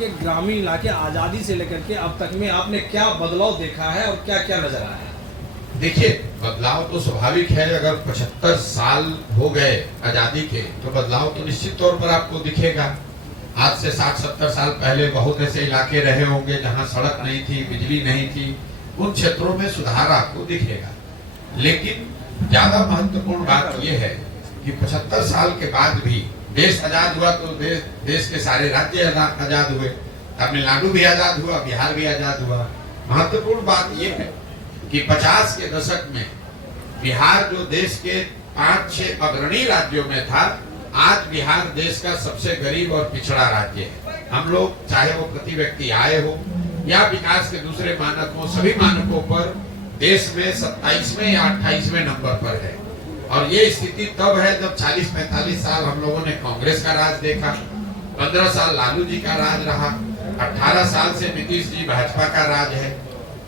कि ग्रामीण इलाके आज़ादी से लेकर के अब तक में आपने क्या बदलाव देखा है और क्या क्या नजर आया है? देखिए, बदलाव तो स्वाभाविक है। अगर 75 साल हो गए आजादी के तो बदलाव तो निश्चित तौर पर आपको दिखेगा। आज से 60-70 साल पहले बहुत ऐसे इलाके रहे होंगे जहां सड़क नहीं थी, बिजली नहीं थी। उन क्षेत्रों में सुधार आपको दिखेगा। लेकिन ज्यादा महत्वपूर्ण बात यह है कि 75 साल के बाद भी देश आजाद हुआ तो देश के सारे राज्य आजाद हुए। तमिलनाडु भी आजाद हुआ, बिहार भी आजाद हुआ। महत्वपूर्ण बात यह है कि 50 के दशक में बिहार जो देश के 5-6 अग्रणी राज्यों में था, आज बिहार देश का सबसे गरीब और पिछड़ा राज्य है। हम लोग चाहे वो प्रति व्यक्ति आय हो या विकास के दूसरे मानक हो, सभी मानकों पर देश में 27वें या 28वें नंबर पर है। और ये स्थिति तब है जब 40-45 साल हम लोगों ने कांग्रेस का राज देखा, 15 साल लालू जी का राज रहा, 18 साल से नीतीश जी भाजपा का राज है।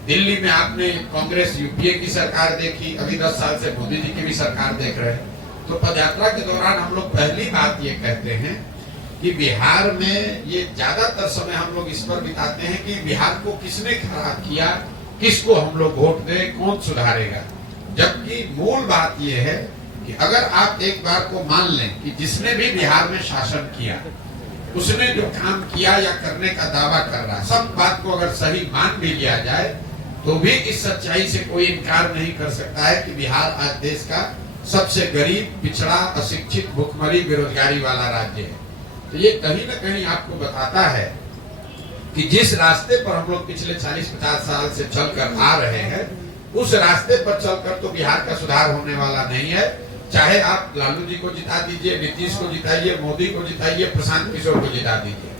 दिल्ली में आपने कांग्रेस यूपीए की सरकार देखी, अभी 10 साल से मोदी जी की भी सरकार देख रहे हैं। तो पदयात्रा के दौरान हम लोग पहली बात ये कहते हैं कि बिहार में ये ज्यादातर समय हम लोग इस पर बिताते हैं कि बिहार को किसने खराब किया, किसको हम लोग वोट दें, कौन सुधारेगा। जबकि मूल बात यह है कि अगर आप एक बार को मान लें कि जिसने भी बिहार में शासन किया, उसने जो काम किया या करने का दावा कर रहा है, सब बात को अगर सही मान भी लिया जाए तो भी इस सच्चाई से कोई इनकार नहीं कर सकता है कि बिहार आज देश का सबसे गरीब, पिछड़ा, अशिक्षित, भुखमरी, बेरोजगारी वाला राज्य है। तो ये कहीं ना कहीं आपको बताता है कि जिस रास्ते पर हम लोग पिछले 40-50 साल से चलकर आ रहे हैं, उस रास्ते पर चलकर तो बिहार का सुधार होने वाला नहीं है। चाहे आप लालू जी को जिता दीजिए, नीतीश को जिताइए, मोदी को जिताइए, प्रशांत किशोर को जिता दीजिए,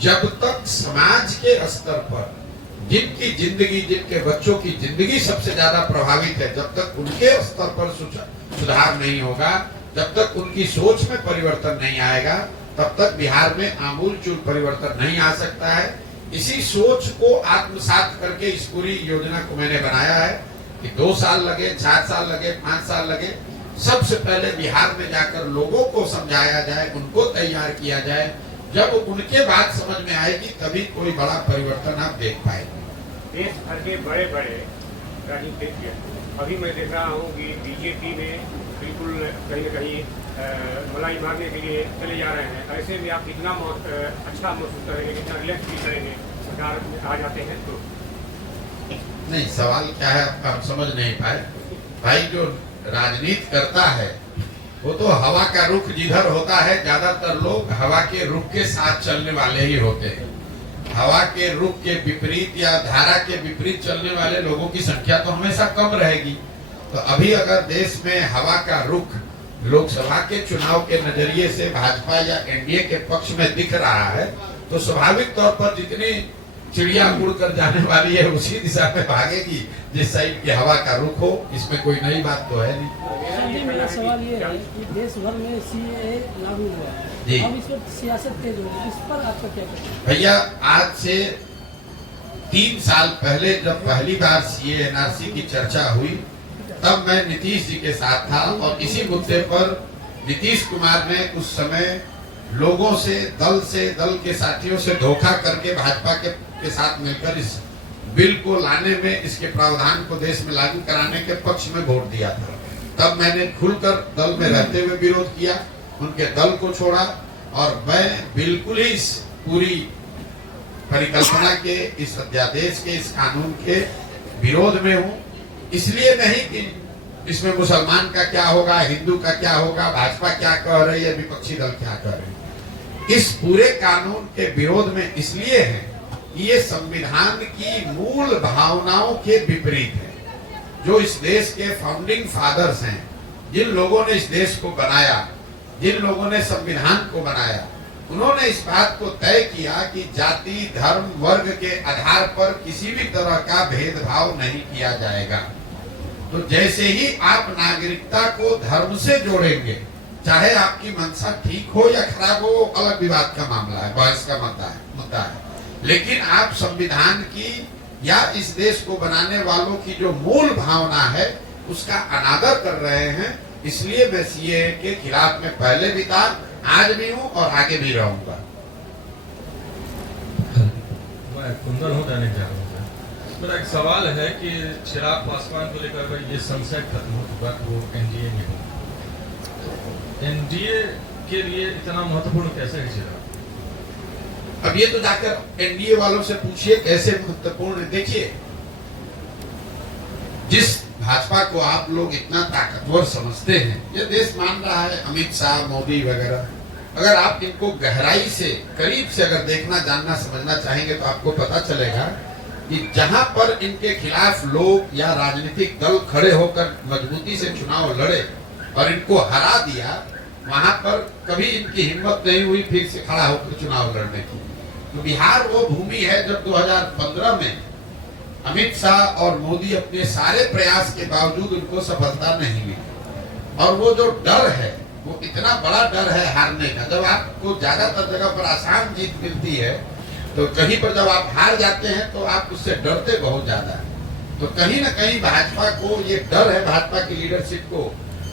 जब तक समाज के स्तर पर जिनकी जिंदगी, जिनके बच्चों की जिंदगी सबसे ज्यादा प्रभावित है, जब तक उनके स्तर पर सुधार नहीं होगा, जब तक उनकी सोच में परिवर्तन नहीं आएगा, तब तक बिहार में आमूलचूल परिवर्तन नहीं आ सकता है। इसी सोच को आत्मसात करके इस पूरी योजना को मैंने बनाया है कि 2 साल लगे, 4 साल लगे, 5 साल लगे, सबसे पहले बिहार में जाकर लोगों को समझाया जाए, उनको तैयार किया जाए। जब उनके बात समझ में आएगी तभी कोई बड़ा परिवर्तन आप देख पाएंगे। देश भर के बड़े बड़े राजनीतिज्ञ अभी मैं देख रहा हूँ कि बीजेपी में बिल्कुल कहीं न कहीं मलाई मारने के लिए चले जा रहे हैं। ऐसे में आप कितना अच्छा महसूस करेंगे, कितना रिलैक्स फील करेंगे सरकार में आ जाते हैं तो? नहीं, सवाल क्या है आपका हम समझ नहीं पाए। भाई, जो राजनीति करता है वो तो हवा का रुख जिधर होता है, ज्यादातर लोग हवा के रुख के साथ चलने वाले ही होते हैं। हवा के रुख के विपरीत या धारा के विपरीत चलने वाले लोगों की संख्या तो हमेशा कम रहेगी। तो अभी अगर देश में हवा का रुख लोकसभा के चुनाव के नजरिए से भाजपा या एनडीए के पक्ष में दिख रहा है, तो स्वाभाविक तौर पर जितनी चिड़िया उड़ कर जाने वाली है उसी दिशा में भागेगी जिस साइड की हवा का रुख हो। इसमें कोई नई बात तो है नहीं। मेरा सवाल ये है कि देश भर में सीएए लागू हुआ जी, अब इस पर सियासत तेज हो गई, इस पर आपका क्या कहना है? भैया, आज से 3 साल पहले जब पहली बार सीए एनआरसी की चर्चा हुई, तब मैं नीतीश जी के साथ था और इसी मुद्दे पर नीतीश कुमार ने उस समय लोगों से, दल के साथियों से धोखा करके भाजपा के साथ मिलकर इस बिल को लाने में, इसके प्रावधान को देश में लागू कराने के पक्ष में वोट दिया था। तब मैंने खुलकर दल में रहते हुए विरोध किया, उनके दल को छोड़ा और मैं बिल्कुल ही इस पूरी परिकल्पना के, इस अध्यादेश के, इस कानून के विरोध में हूँ। इसलिए नहीं कि इसमें मुसलमान का क्या होगा, हिंदू का क्या होगा, भाजपा क्या कह रही है, विपक्षी दल क्या कह रहे हैं। इस पूरे कानून के विरोध में इसलिए है कि ये संविधान की मूल भावनाओं के विपरीत है। जो इस देश के फाउंडिंग फादर्स हैं, जिन लोगों ने इस देश को बनाया, जिन लोगों ने संविधान को बनाया, उन्होंने इस बात को तय किया कि जाति, धर्म, वर्ग के आधार पर किसी भी तरह का भेदभाव नहीं किया जाएगा। तो जैसे ही आप नागरिकता को धर्म से जोड़ेंगे, चाहे आपकी मंशा ठीक हो या खराब हो, अलग विवाद का मामला है, बहस का मुद्दा है, लेकिन आप संविधान की या इस देश को बनाने वालों की जो मूल भावना है उसका अनादर कर रहे हैं। इसलिए मैं सीएए के खिलाफ में पहले भी था, आज भी हूं और आगे भी रहूंगा। मैं कुंदन हूँ, दैनिक जागरण से। मेरा एक सवाल है कि चिराग पासवान को लेकर भाई ये संशय खत्म हो चुका कि वो एनडीए में हो, एनडीए के लिए इतना महत्वपूर्ण कैसे है चिराग? अब ये तो जाकर एनडीए वालों से पूछिए कैसे महत्वपूर्ण। देखिए, जिस भाजपा को आप लोग इतना ताकतवर समझते हैं, ये देश मान रहा है, अमित शाह, मोदी वगैरह, अगर आप इनको गहराई से, करीब से अगर देखना, जानना, समझना चाहेंगे तो आपको पता चलेगा कि जहां पर इनके खिलाफ लोग या राजनीतिक दल खड़े होकर मजबूती से चुनाव लड़े और इनको हरा दिया, वहां पर कभी इनकी हिम्मत नहीं हुई फिर से खड़ा होकर चुनाव लड़ने की। तो बिहार वो भूमि है जब 2015 में अमित शाह और मोदी अपने सारे प्रयास के बावजूद उनको सफलता नहीं मिली, और वो जो डर है, वो इतना बड़ा डर है हारने का। जब आपको ज्यादातर जगह पर आसान जीत मिलती है, तो कहीं पर जब आप हार जाते हैं तो आप उससे डरते बहुत ज्यादा है। तो कहीं ना कहीं भाजपा को ये डर है, भाजपा की लीडरशिप को,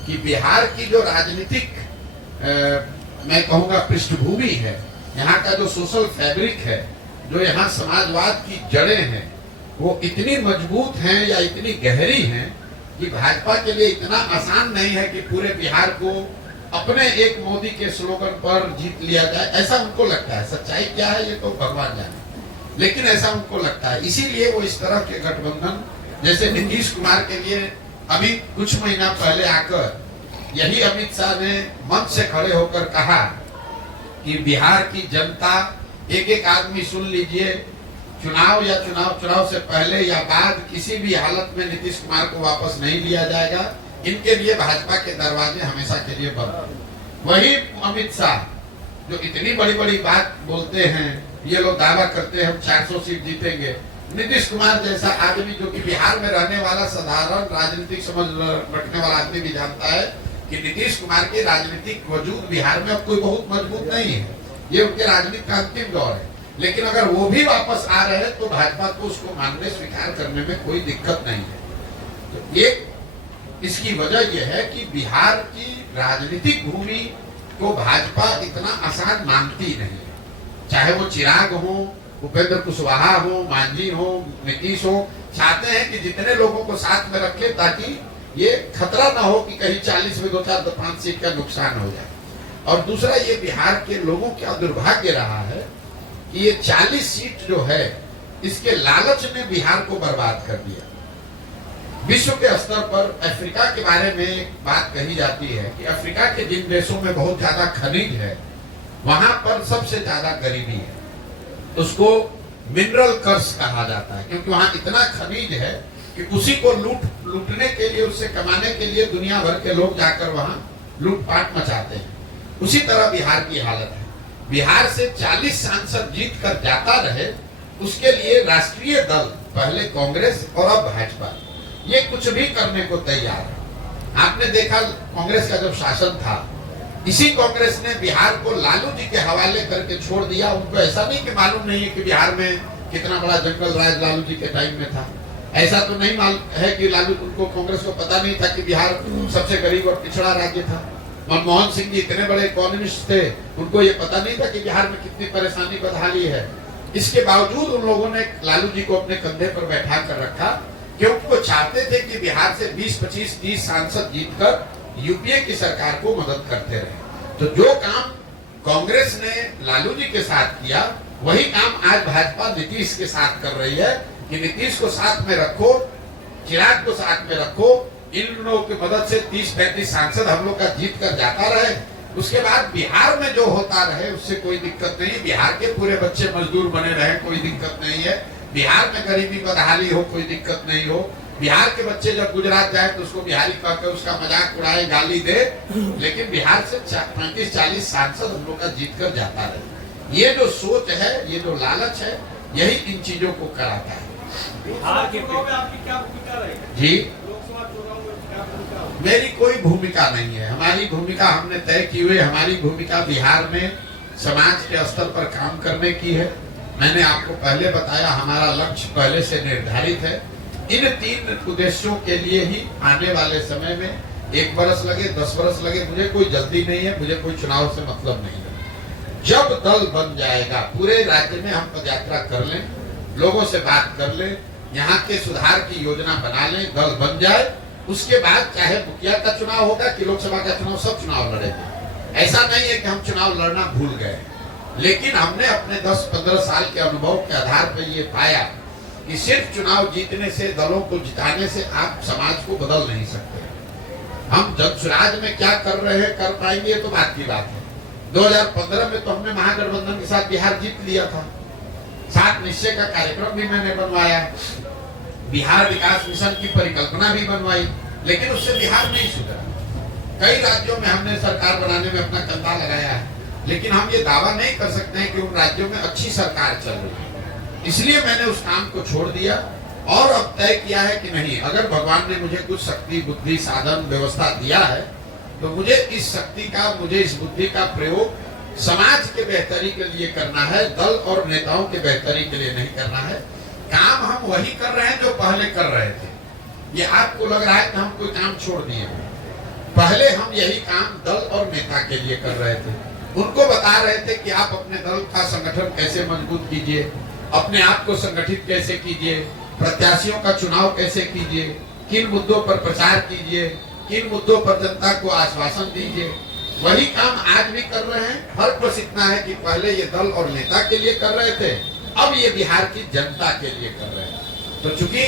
कि बिहार की जो राजनीतिक मैं कहूँगा पृष्ठभूमि है, यहाँ का जो सोशल फैब्रिक है, जो यहाँ समाजवाद की जड़ें हैं, वो इतनी मजबूत हैं या इतनी गहरी हैं कि भाजपा के लिए इतना आसान नहीं है कि पूरे बिहार को अपने एक मोदी के स्लोगन पर जीत लिया जाए। ऐसा उनको लगता है। सच्चाई क्या है ये तो भगवान जाने, लेकिन ऐसा उनको लगता है। इसीलिए वो इस तरह के गठबंधन, जैसे नीतीश कुमार के लिए अभी कुछ महीना पहले आकर यही अमित शाह ने मंच से खड़े होकर कहा कि बिहार की जनता, एक एक आदमी सुन लीजिए, चुनाव से पहले या बाद किसी भी हालत में नीतीश कुमार को वापस नहीं लिया जाएगा। इनके लिए भाजपा के दरवाजे हमेशा के लिए बंद। वही अमित शाह जो इतनी बड़ी बड़ी बात बोलते हैं, ये लोग दावा करते हैं हम 400 सीट जीतेंगे। नीतीश कुमार जैसा आदमी जो कि बिहार में रहने वाला साधारण राजनीतिक समझ रखने वाला आदमी भी जानता है कि नीतीश कुमार के राजनीतिक वजूद बिहार में अब कोई बहुत मजबूत नहीं है। ये उनके राजनीति का अंतिम दौर है। लेकिन अगर वो भी वापस आ रहे हैं तो भाजपा को उसको मानने, स्वीकार करने में कोई दिक्कत नहीं है। तो ये इसकी वजह यह है कि बिहार की राजनीतिक भूमि को भाजपा इतना आसान मानती नहीं है। चाहे वो चिराग हो, उपेंद्र कुशवाहा हो, मांझी हो, नीतीश हो, चाहते हैं कि जितने लोगों को साथ में रखे ताकि ये खतरा ना हो कि कहीं 40 में 2-4-5 सीट का नुकसान हो जाए। और दूसरा, ये बिहार के लोगों का दुर्भाग्य रहा है कि ये 40 सीट जो है, इसके लालच ने बिहार को बर्बाद कर दिया। विश्व के स्तर पर अफ्रीका के बारे में एक बात कही जाती है कि अफ्रीका के जिन देशों में बहुत ज्यादा खनिज है, वहां पर सबसे ज्यादा गरीबी है। उसको मिनरल कर्स कहा जाता है, क्योंकि वहां इतना खनिज है कि उसी को लूटने के लिए, उससे कमाने के लिए दुनिया भर के लोग जाकर वहां लूटपाट मचाते हैं। उसी तरह बिहार की हालत है। बिहार से 40 सांसद जीत कर जाता रहे, उसके लिए राष्ट्रीय दल, पहले कांग्रेस और अब भाजपा, ये कुछ भी करने को तैयार है। आपने देखा कांग्रेस का जब शासन था, इसी कांग्रेस ने बिहार को लालू जी के हवाले करके छोड़ दिया। उनको ऐसा नहीं कि मालूम नहीं है कि बिहार में कितना बड़ा जंगल राज लालू जी के टाइम में था। ऐसा तो नहीं मालूम है कि लालू, उनको कांग्रेस को पता नहीं था कि बिहार सबसे गरीब और पिछड़ा राज्य था। मनमोहन सिंह जी इतने बड़े इकोनॉमिस्ट थे, उनको ये पता नहीं था कि बिहार में कितनी परेशानी बदहाली है। इसके बावजूद उन लोगों ने लालू जी को अपने कंधे पर बैठा कर रखा, क्योंकि वो चाहते थे कि बिहार से 20, 25, 30 सांसद जीतकर यूपीए की सरकार को मदद करते रहे। तो जो काम कांग्रेस ने लालू जी के साथ किया, वही काम आज भाजपा नीतीश के साथ कर रही है कि नीतीश को साथ में रखो, चिराग को साथ में रखो, इन लोगों की मदद से 30-35 सांसद हम लोग का जीत कर जाता रहे। उसके बाद बिहार में जो होता रहे उससे कोई दिक्कत नहीं। बिहार के पूरे बच्चे मजदूर बने रहे, कोई दिक्कत नहीं है। बिहार में गरीबी बदहाली हो, कोई दिक्कत नहीं हो। बिहार के बच्चे जब गुजरात जाए तो उसको बिहारी कहकर उसका मजाक उड़ाए, गाली दे, लेकिन बिहार से 35-40 सांसद हम लोग का जीत कर जाता रहे। ये जो सोच है, ये जो लालच है, यही इन चीजों को कराता है। बिहार के चुनाव में आपकी क्या भूमिका रहेगी? जी, लोकसभा चुनाव में क्या भूमिका होगी? मेरी कोई भूमिका नहीं है। हमारी भूमिका हमने तय की हुई। हमारी भूमिका बिहार में समाज के स्तर पर काम करने की है। मैंने आपको पहले बताया, हमारा लक्ष्य पहले से निर्धारित है। इन 3 उद्देश्यों के लिए ही आने वाले समय में 1 बरस लगे, 10 बरस लगे, मुझे कोई जल्दी नहीं है, मुझे कोई चुनाव से मतलब नहीं है। जब दल बन जाएगा, पूरे राज्य में हम पदयात्रा कर लें, लोगों से बात कर ले, यहाँ के सुधार की योजना बना ले, दल बन जाए, उसके बाद चाहे मुखिया का चुनाव होगा कि लोकसभा का चुनाव, सब चुनाव लड़ेंगे। ऐसा नहीं है कि हम चुनाव लड़ना भूल गए, लेकिन हमने अपने 10-15 साल के अनुभव के आधार पर ये पाया कि सिर्फ चुनाव जीतने से, दलों को जिताने से आप समाज को बदल नहीं सकते। हम जनसुराज में क्या कर रहे हैं, कर पाएंगे, तो बात की बात है। 2015 में तो हमने महागठबंधन के साथ बिहार जीत लिया था। 7 निश्चय का कार्यक्रम भी मैंने बनवाया, बिहार विकास मिशन की परिकल्पना भी बनवाई, लेकिन उससे बिहार नहीं सुधरा। कई राज्यों में हमने सरकार बनाने में अपना कंधा लगाया है, लेकिन हम ये दावा नहीं कर सकते हैं कि उन राज्यों में अच्छी सरकार चल रही है। इसलिए मैंने उस काम को छोड़ दिया और अब तय किया है कि नहीं, अगर भगवान ने मुझे कुछ शक्ति, बुद्धि, साधन, व्यवस्था दिया है, तो मुझे इस शक्ति का, मुझे इस बुद्धि का प्रयोग समाज के बेहतरी के लिए करना है, दल और नेताओं के बेहतरी के लिए नहीं करना है। काम हम वही कर रहे हैं जो पहले कर रहे थे। ये आपको लग रहा है कि हम कोई काम छोड़ दिए, पहले हम यही काम दल और नेता के लिए कर रहे थे। उनको बता रहे थे कि आप अपने दल का संगठन कैसे मजबूत कीजिए, अपने आप को संगठित कैसे कीजिए, प्रत्याशियों का चुनाव कैसे कीजिए, किन मुद्दों पर प्रचार कीजिए, किन मुद्दों पर जनता को आश्वासन दीजिए। वही काम आज भी कर रहे हैं। फर्क बस इतना है कि पहले ये दल और नेता के लिए कर रहे थे, अब ये बिहार की जनता के लिए कर रहे हैं। तो चूंकि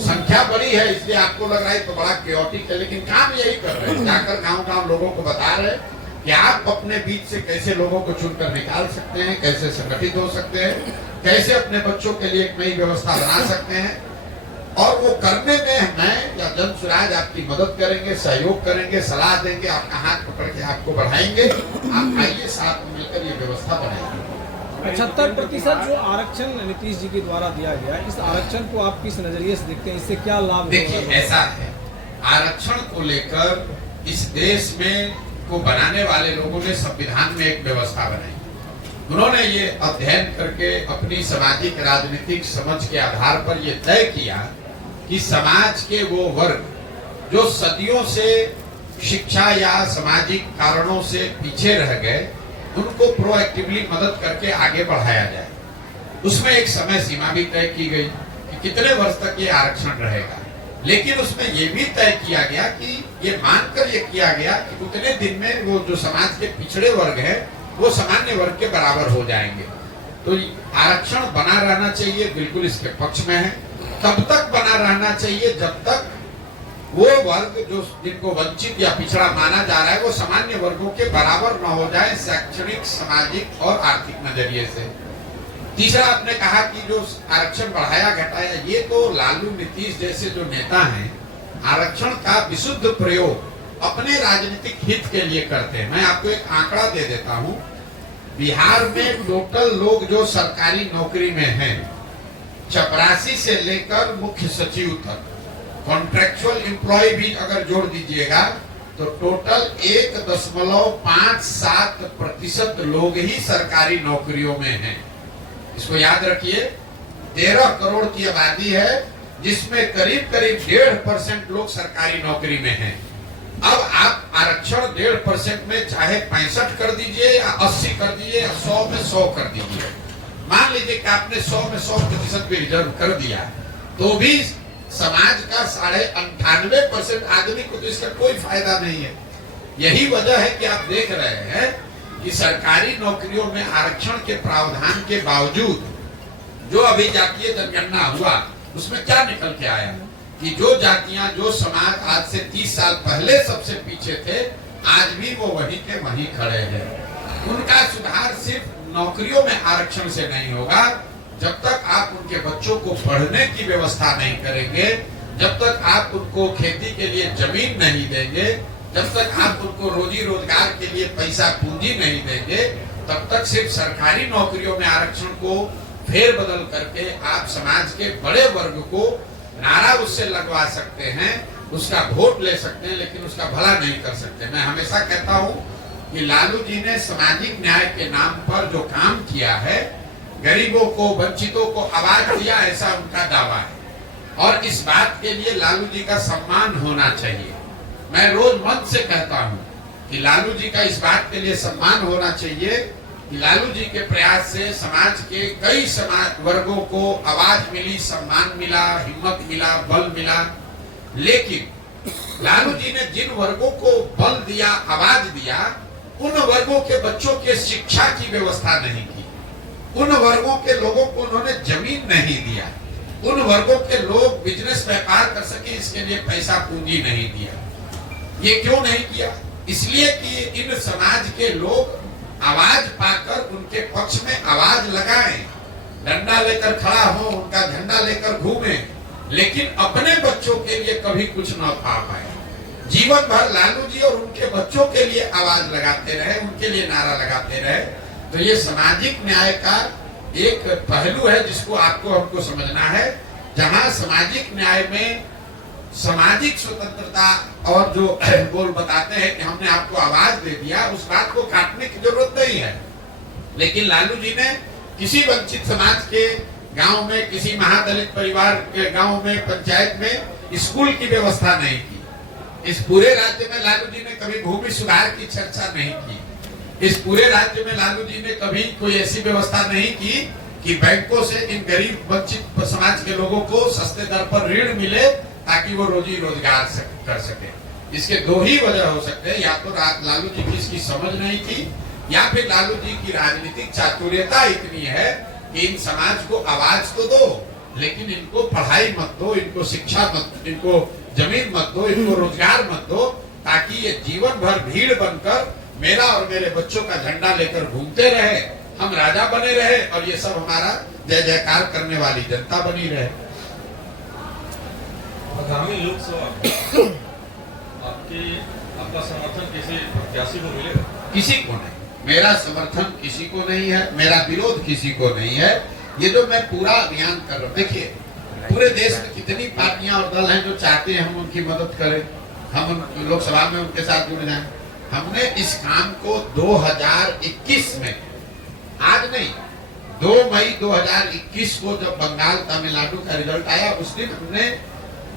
संख्या बड़ी है, इसलिए आपको लग रहा है तो बड़ा क्योटिक है, लेकिन काम यही कर रहे हैं। जाकर गांव-गांव लोगों को बता रहे हैं कि आप अपने बीच से कैसे लोगों को चुनकर निकाल सकते हैं, कैसे संगठित हो सकते हैं, कैसे अपने बच्चों के लिए एक नई व्यवस्था बना सकते हैं। और वो करने में मैं या जनसुराज आपकी मदद करेंगे, सहयोग करेंगे, सलाह देंगे, आपका हाथ पकड़ के आपको बढ़ाएंगे। आप आइए, साथ में मिलकर ये व्यवस्था बनाएंगे। 75% जो आरक्षण नीतीश जी के द्वारा दिया गया, इस आरक्षण को आप किस नजरिए से देखते हैं, इससे क्या लाभ? देखिए, ऐसा है, आरक्षण को लेकर इस देश में को बनाने वाले लोगों ने संविधान में एक व्यवस्था बनाई। उन्होंने ये अध्ययन करके अपनी सामाजिक राजनीतिक समझ के आधार पर ये तय किया कि समाज के वो वर्ग जो सदियों से शिक्षा या सामाजिक कारणों से पीछे रह गए, उनको प्रोएक्टिवली मदद करके आगे बढ़ाया जाए। उसमें एक समय सीमा भी तय की गई कि कितने वर्ष तक ये आरक्षण रहेगा, लेकिन उसमें ये भी तय किया गया कि ये मानकर ये किया गया कि उतने दिन में वो जो समाज के पिछड़े वर्ग है वो सामान्य वर्ग के बराबर हो जाएंगे। तो आरक्षण बना रहना चाहिए, बिल्कुल इसके पक्ष में है। तब तक बना रहना चाहिए जब तक वो वर्ग जो जिनको वंचित या पिछड़ा माना जा रहा है वो सामान्य वर्गों के बराबर न हो जाए, शैक्षणिक, सामाजिक और आर्थिक नजरिए से। तीसरा, आपने कहा कि जो आरक्षण बढ़ाया घटाया, ये तो लालू, नीतीश जैसे जो नेता हैं आरक्षण का विशुद्ध प्रयोग अपने राजनीतिक हित के लिए करते हैं। मैं आपको एक आंकड़ा दे देता हूं। बिहार में टोटल लोग जो सरकारी नौकरी में हैं, चपरासी से लेकर मुख्य सचिव तक, कॉन्ट्रेक्चुअल एम्प्लॉय भी अगर जोड़ दीजिएगा तो टोटल 1.57% लोग ही सरकारी नौकरियों में हैं। इसको याद रखिए, 13 करोड़ की आबादी है जिसमें करीब 1.5% लोग सरकारी नौकरी में हैं। अब आप आरक्षण 1.5% में चाहे 65 कर दीजिए या 80 कर दीजिए या 100 में 100 कर दीजिए, मान लीजिए कि आपने 100 में 100% भी रिजर्व कर दिया, तो भी समाज का 98.5% आदमी को तो इसका कोई फायदा नहीं है। यही वजह है कि आप देख रहे हैं कि सरकारी नौकरियों में आरक्षण के प्रावधान के बावजूद जो अभी जातीय जनगणना हुआ उसमें क्या निकल के आया कि जो जातियां, जो समाज आज से 30 साल पहले सबसे पीछे थे, आज भी वो वहीं के वहीं खड़े हैं। उनका सुधार सिर्फ नौकरियों में आरक्षण से नहीं होगा। जब तक आप उनके बच्चों को पढ़ने की व्यवस्था नहीं करेंगे, जब तक आप उनको खेती के लिए जमीन नहीं देंगे, जब तक आप उनको रोजी रोजगार के लिए पैसा पूंजी नहीं देंगे, तब तक सिर्फ सरकारी नौकरियों में आरक्षण को फेर बदल करके आप समाज के बड़े वर्ग को नारा उससे लगवा सकते हैं, उसका वोट ले सकते हैं, लेकिन उसका भला नहीं कर सकते। मैं हमेशा कहता हूं कि लालू जी ने सामाजिक न्याय के नाम पर जो काम किया है, गरीबों को, वंचितों को आवाज दिया, ऐसा उनका दावा है और इस बात के लिए लालू जी का सम्मान होना चाहिए। मैं रोज मन से कहता हूं कि लालू जी का इस बात के लिए सम्मान होना चाहिए कि लालू जी के प्रयास से समाज के कई समाज वर्गों को आवाज मिली, सम्मान मिला, हिम्मत मिला, बल मिला। लेकिन लालू जी ने जिन वर्गों को बल दिया, आवाज दिया, उन वर्गों के बच्चों के शिक्षा की व्यवस्था नहीं की, उन वर्गों के लोगों को उन्होंने जमीन नहीं दिया, उन वर्गों के लोग बिजनेस व्यापार कर सके इसके लिए पैसा पूंजी नहीं दिया। ये क्यों नहीं किया? इसलिए कि इन समाज के लोग आवाज पाकर उनके पक्ष में आवाज लगाएं, डंडा लेकर खड़ा हो, उनका झंडा लेकर घूमे, लेकिन अपने बच्चों के लिए कभी कुछ न पा पाए। जीवन भर लालू जी और उनके बच्चों के लिए आवाज लगाते रहे, उनके लिए नारा लगाते रहे। तो ये सामाजिक न्याय का एक पहलू है जिसको आपको हमको समझना है। जहां सामाजिक न्याय में सामाजिक स्वतंत्रता और जो बोल बताते हैं कि हमने आपको आवाज दे दिया, उस बात को काटने की जरूरत नहीं है। लेकिन लालू जी ने किसी वंचित समाज के गांव में, किसी महादलित परिवार के गांव में, पंचायत में स्कूल की व्यवस्था नहीं की। इस पूरे राज्य में लालू जी ने कभी भूमि सुधार की चर्चा नहीं की। इस पूरे राज्य में लालू जी ने कभी कोई ऐसी व्यवस्था नहीं की कि बैंकों से इन गरीब वंचित समाज के लोगों को सस्ते दर पर ऋण मिले ताकि वो रोजी रोजगार कर सके। इसके दो ही वजह हो सकते हैं, या तो लालू जी की इसकी समझ नहीं थी, या फिर लालू जी की राजनीतिक चातुर्यता इतनी है कि इन समाज को आवाज तो दो, लेकिन इनको पढ़ाई मत दो, इनको शिक्षा मत, इनको जमीन मत दो, इनको रोजगार मत दो, ताकि ये जीवन भर भीड़ बनकर मेरा और मेरे बच्चों का झंडा लेकर घूमते रहे, हम राजा बने रहे और ये सब हमारा जय जयकार करने वाली जनता बनी रहे। आगामी लोकसभा आपका समर्थन किसी प्रत्याशी को मिलेगा? किसी को नहीं, मेरा समर्थन किसी को नहीं है, मेरा विरोध किसी को नहीं है। ये जो मैं पूरा अभियान कर रहा हूँ, देखिए पूरे देश में कितनी पार्टियां और दल हैं जो चाहते हैं हम उनकी मदद करें, हम लोकसभा में उनके साथ जुड़ जाएं। हमने इस काम को 2021 में, आज नहीं, 2 मई 2021 को जब बंगाल तमिलनाडु का रिजल्ट आया, उस दिन हमने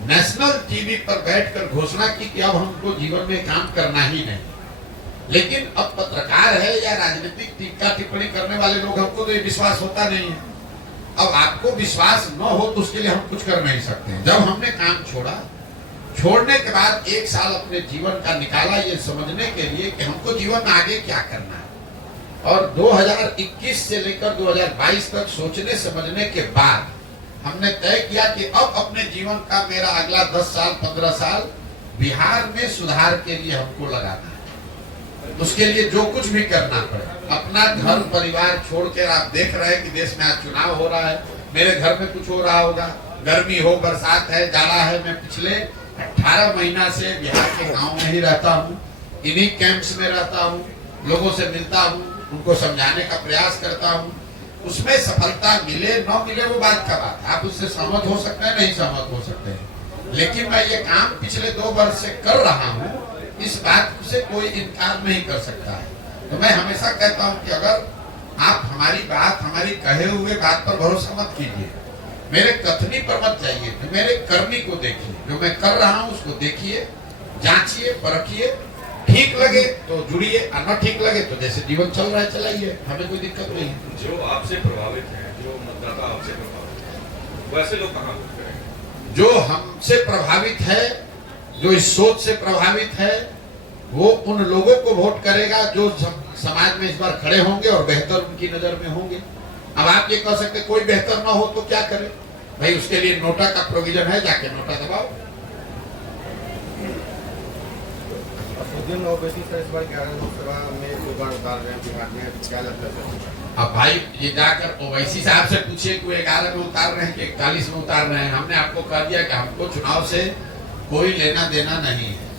नेशनल टीवी पर बैठकर घोषणा की कि अब हमको जीवन में काम करना ही नहीं। लेकिन अब पत्रकार है या राजनीतिक टीका टिप्पणी करने वाले लोग, हमको तो ये विश्वास होता नहीं है। अब आपको विश्वास न हो तो उसके लिए हम कुछ कर नहीं सकते। जब हमने काम छोड़ा, छोड़ने के बाद 1 साल अपने जीवन का निकाला ये समझने के लिए कि हमको जीवन में आगे क्या करना है, और 2021 से लेकर 2022 तक सोचने समझने के बाद हमने तय किया कि अब अपने जीवन का मेरा अगला 10 साल 15 साल बिहार में सुधार के लिए हमको लगाना है। उसके लिए जो कुछ भी करना पड़े, अपना घर परिवार छोड़कर, आप देख रहे हैं कि देश में आज चुनाव हो रहा है, मेरे घर में कुछ हो रहा होगा, गर्मी हो, बरसात है, जाड़ा है। मैं पिछले 18 महीना से बिहार के गाँव में ही रहता हूँ, इन्हीं कैंप्स में रहता हूँ, लोगों से मिलता हूँ, उनको समझाने का प्रयास करता हूँ। उसमें सफलता मिले न मिले वो बात का बात, आप उससे सहमत हो सकते हैं, नहीं सहमत हो सकते हैं, लेकिन मैं ये काम पिछले 2 वर्ष से कर रहा हूँ, इस बात से कोई इनकार नहीं कर सकता है। तो मैं हमेशा कहता हूँ कि अगर आप हमारी बात, हमारी कहे हुए बात पर भरोसा मत कीजिए, मेरे कथनी पर मत जाइए, तो मेरे करनी को देखिए, जो मैं कर रहा हूँ उसको देखिए, जांचिए, परखिए, ठीक लगे तो जुड़िए, और न ठीक लगे तो जैसे जीवन चल रहा है चलाइए, हमें कोई दिक्कत नहीं है। जो आपसे प्रभावित हैं, जो मतदाता आपसे प्रभावित हैं, वैसे लोग कहाँ वोट करेंगे? जो हमसे प्रभावित है, जो इस सोच से प्रभावित है, वो उन लोगों को वोट करेगा जो समाज में इस बार खड़े होंगे और बेहतर उनकी नजर में होंगे। अब आप ये कह सकते कोई बेहतर ना हो तो क्या करे भाई, उसके लिए नोटा का प्रोविजन है, जाके नोटा दबाओ। ओवैसी सर इस बार 11 लोकसभा में दोबारा उतार रहे हैं बिहार में, क्या लगता है? अब भाई ये जाकर ओवैसी साहब से पूछिए कि 11 में उतार रहे हैं कि 41 में उतार रहे हैं। हमने आपको कह दिया कि हमको चुनाव से कोई लेना देना नहीं है।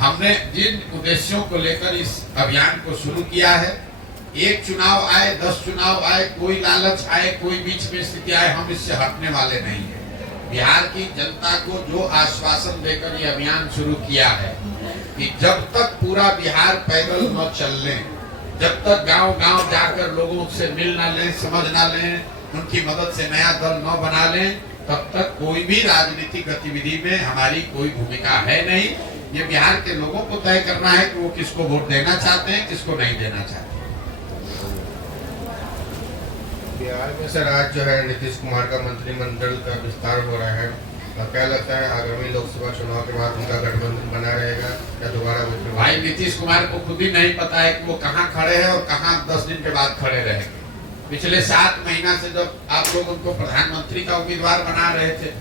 हमने जिन उद्देश्यों को लेकर इस अभियान को शुरू किया है, एक चुनाव आए, 10 चुनाव आए, कोई लालच आए, कोई बीच में स्थिति आए, हम इससे हटने वाले नहीं है। बिहार की जनता को जो आश्वासन देकर ये अभियान शुरू किया है कि जब तक पूरा बिहार पैदल न चल लें, जब तक गांव-गांव जाकर लोगों से मिल ना लें, समझ ना लें, उनकी मदद से नया दल न बना लें, तब तक कोई भी राजनीतिक गतिविधि में हमारी कोई भूमिका है नहीं। ये बिहार के लोगों को तय करना है कि वो किसको वोट देना चाहते हैं, किसको नहीं देना चाहते हैं। बिहार में सर आज जो है नीतीश कुमार का मंत्रिमंडल का विस्तार हो रहा है, और क्या लगता है आगामी लोकसभा चुनाव के बाद उनका गठबंधन बना रहेगा या दोबारा वो? भाई नीतीश कुमार को खुद ही नहीं पता है कि वो कहाँ खड़े हैं और कहाँ 10 दिन के बाद खड़े रहेंगे। पिछले 7 महीना से जब आप लोग उनको प्रधानमंत्री का उम्मीदवार बना रहे थे,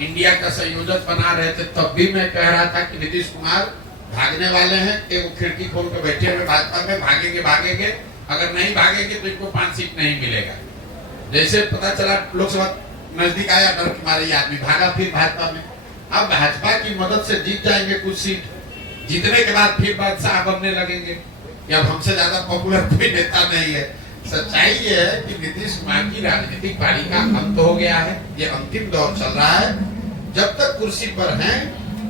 इंडिया का संयोजक बना रहे थे, तब भी मैं कह रहा था कि नीतीश कुमार भागने वाले हैं कि वो खिड़की खोल के बैठे हुए भाजपा में भागेंगे, अगर नहीं भागेंगे तो इनको 5 सीट नहीं मिलेगा। जैसे पता चला लोकसभा नजदीक आया, डर के मारे आदमी भागा फिर भाजपा में। अब भाजपा की मदद से जीत जाएंगे कुछ सीट, जीतने के बाद फिर बादशाह बनने लगेंगे कि अब हमसे ज्यादा पॉपुलर कोई नेता नहीं है। सच्चाई ये है कि नीतीश कुमार की राजनीतिक पारी का अंत हो गया है, ये अंतिम दौर चल रहा है। जब तक कुर्सी पर हैं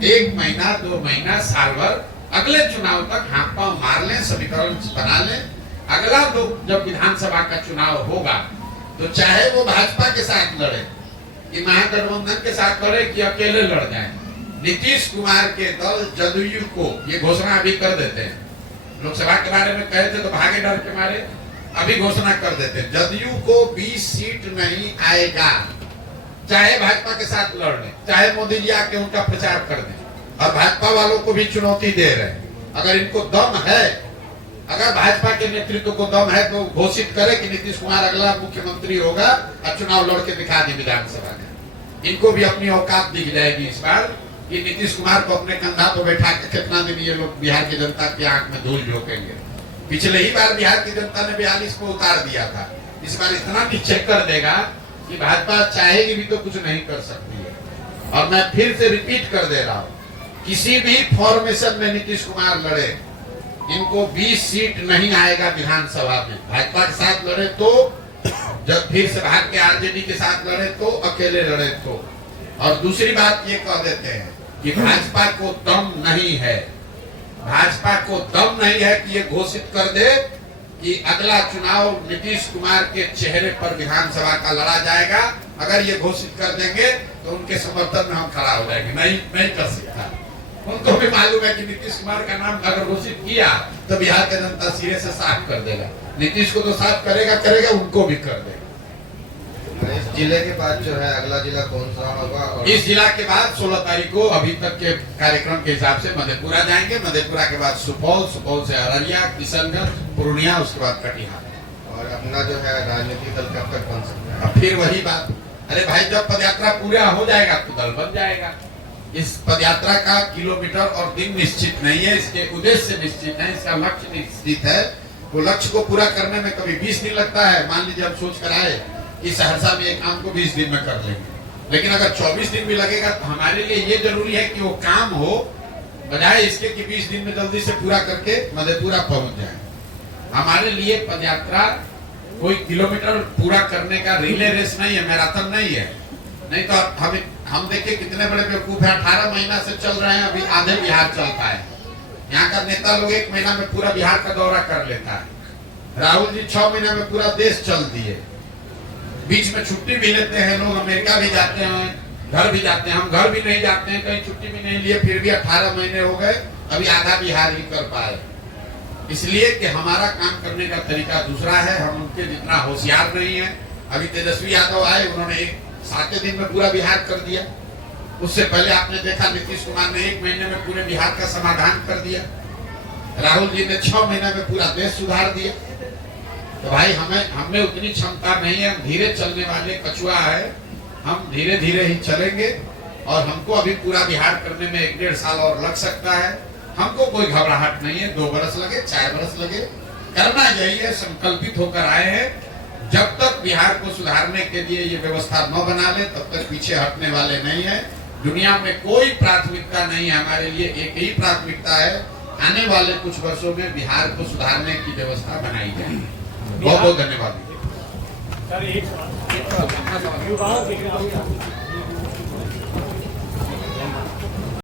1 महीना 2 महीना साल भर, अगले चुनाव तक हाथ पांव मार लें, समीकरण बना लें। अगला लोग जब विधानसभा का चुनाव होगा तो चाहे वो भाजपा के साथ लड़े कि महागठबंधन के साथ लड़े कि अकेले लड़ जाए, नीतीश कुमार के दल जदयू को ये घोषणा अभी कर देते हैं। लोकसभा के बारे में कहे थे तो भागे डर के मारे, अभी घोषणा कर देते हैं जदयू को 20 सीट नहीं आएगा, चाहे भाजपा के साथ लड़ लें, चाहे मोदी जी आके उनका प्रचार कर दें। और भाजपा वालों को भी चुनौती दे रहे हैं, अगर इनको दम है, अगर भाजपा के नेतृत्व को दम है तो घोषित करे कि नीतीश कुमार अगला मुख्यमंत्री होगा और चुनाव लड़ के दिखा दी विधानसभा में। इनको भी अपनी औकात दिख जाएगी इस बार कि नीतीश कुमार को अपने कंधा पर बैठा के कितना दिन ये लोग बिहार की जनता की आंख में धूल झोंकेंगे। पिछले ही बार बिहार की जनता ने 42 को उतार दिया था, इस बार इतना नीचे कर देगा कि भाजपा चाहेगी भी तो कुछ नहीं कर सकती है। और मैं फिर से रिपीट कर दे रहा हूँ, किसी भी फॉर्मेशन में नीतीश कुमार लड़े, इनको 20 सीट नहीं आएगा विधानसभा में। भाजपा के साथ लड़े तो, जब फिर से भाग के आरजेडी के साथ लड़े तो, अकेले लड़े तो। और दूसरी बात ये कह देते हैं कि भाजपा को दम नहीं है, भाजपा को दम नहीं है कि ये घोषित कर दे कि अगला चुनाव नीतीश कुमार के चेहरे पर विधानसभा का लड़ा जाएगा। अगर ये घोषित कर देंगे तो उनके समर्थन में हम खड़ा हो जाएंगे, नहीं कर सकता। उनको भी मालूम है कि नीतीश कुमार का नाम अगर घोषित किया तो बिहार का जनता सिरे से साफ कर देगा। नीतीश को तो साफ करेगा, उनको भी कर देगा। इस जिले के बाद जो है अगला जिला कौन सा होगा? और इस जिला के बाद 16 तारीख को अभी तक के कार्यक्रम के हिसाब से मधेपुरा जाएंगे, मधेपुरा के बाद सुपौल, सुपौल से अररिया, किशनगंज, पूर्णिया, उसके बाद कटिहार। और अपना जो है राजनीतिक दल कब तक बन सकता है? फिर वही बात, अरे भाई जब पदयात्रा पूरा हो जाएगा तो दल बन जाएगा। इस पदयात्रा का किलोमीटर और दिन निश्चित नहीं है, इसके उद्देश्य निश्चित है, इसका लक्ष्य निश्चित है। वो लक्ष्य को पूरा करने में कभी 20 दिन लगता है। मान लीजिए हम सोच कर आए कि सहरसा में एक काम को 20 दिन में कर लेंगे, लेकिन अगर 24 दिन भी लगेगा तो हमारे लिए ये जरूरी है कि वो काम हो, बजाय इसके कि 20 दिन में जल्दी से पूरा करके मधेपुरा पहुंच जाए। हमारे लिए पदयात्रा कोई किलोमीटर पूरा करने का रिले रेस नहीं है, मैराथन नहीं है। नहीं तो हम देखिए कितने बड़े बेवकूफ है, 18 महीना से चल रहे हैं, अभी आधे बिहार चलता है। यहाँ का नेता लोग 1 महीना में पूरा बिहार का दौरा कर लेता है। राहुल जी 6 महीने में पूरा देश चल दिए, बीच में छुट्टी भी लेते हैं लोग, अमेरिका भी जाते हैं, घर भी जाते हैं। हम घर भी नहीं जाते हैं, कहीं छुट्टी भी नहीं लिए, फिर भी 18 महीने हो गए, अभी आधा बिहार ही कर पाए। इसलिए कि हमारा काम करने का तरीका दूसरा है, हम उनके जितना होशियार नहीं है। अभी तेजस्वी यादव आए, उन्होंने 7 दिन में पूरा बिहार कर दिया। उससे पहले आपने देखा नीतीश कुमार ने 1 महीने में पूरे बिहार का समाधान कर दिया। राहुल जी ने 6 महीने में पूरा देश सुधार दिया। तो भाई हमें उतनी क्षमता नहीं है, हम धीरे चलने वाले कछुआ है, हम धीरे धीरे ही चलेंगे। और हमको अभी पूरा बिहार करने में 1-1.5 साल और लग सकता है। हमको कोई घबराहट नहीं है, 2 बरस लगे, 4 बरस लगे, करना यही है, संकल्पित होकर आए हैं। जब तक बिहार को सुधारने के लिए ये व्यवस्था न बना ले तब तक पीछे हटने वाले नहीं है। दुनिया में कोई प्राथमिकता नहीं है, हमारे लिए एक ही प्राथमिकता है, आने वाले कुछ वर्षों में बिहार को सुधारने की व्यवस्था बनाई जाएगी। बहुत बहुत धन्यवाद। सर, एक युवाओं के